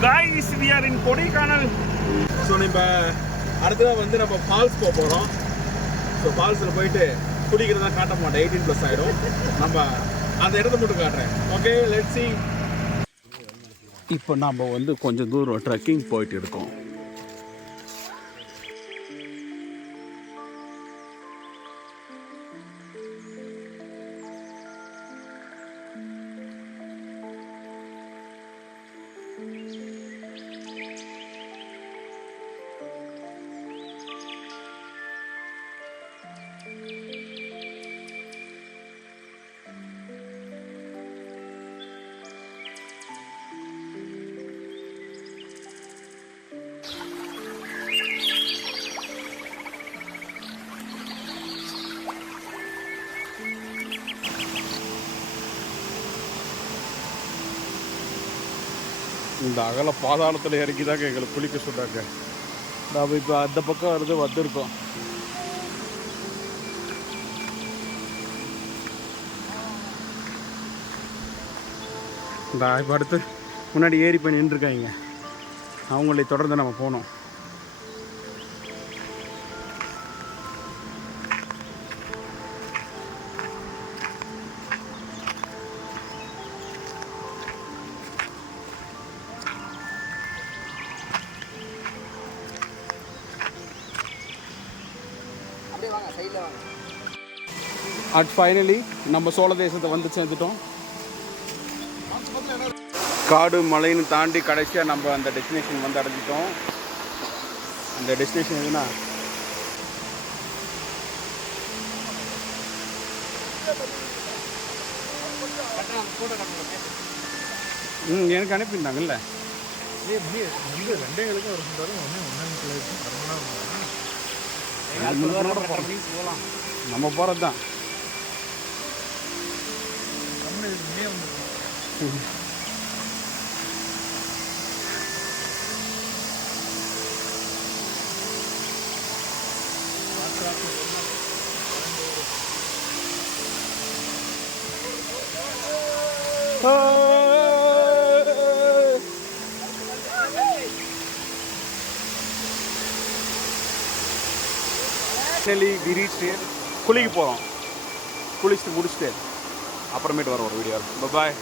guys, we are in Kodaikanal. So நம்ம அடுத்ததாக வந்து நம்ம ஃபால்ஸ் போக போகிறோம். ஸோ ஃபால்ஸில் போயிட்டு குளிக்கிறதா காட்ட மாட்டேன், 18+ ஆகிடும். நம்ம அந்த இடத்த மட்டும் காட்டுறேன். Okay, let's see. இப்போ நம்ம வந்து கொஞ்சம் தூரம் ட்ரெக்கிங் போயிட்டு இருக்கோம். இந்த அகல பாதாளத்தில் இறக்கி தாங்க எங்களை குளிக்க சொல்கிறாங்க. நாம் இப்போ அந்த பக்கம் வந்திருக்கோம். இந்த இப்போ அடுத்து முன்னாடி ஏறி போய் நின்றுருக்காங்க. அவங்களை தொடர்ந்து நம்ம போனோம். அட் ஃபைனலி நம்ம சோழ தேசத்தை வந்து சேர்ந்துட்டோம். காடு மலைன்னு தாண்டி கடைசியாக நம்ம அந்த டெஸ்டினேஷன் வந்து அடைஞ்சிட்டோம். அந்த டெஸ்டினேஷன் எதுனா எனக்கு அனுப்பியிருந்தாங்கல்ல. நம்ம போகிறது தான். குளிக்க போகிறோம். குளிச்சுட்டு முடிச்சுட்டு அப்புறமேட்டு வர ஒரு வீடியோ. பாய்.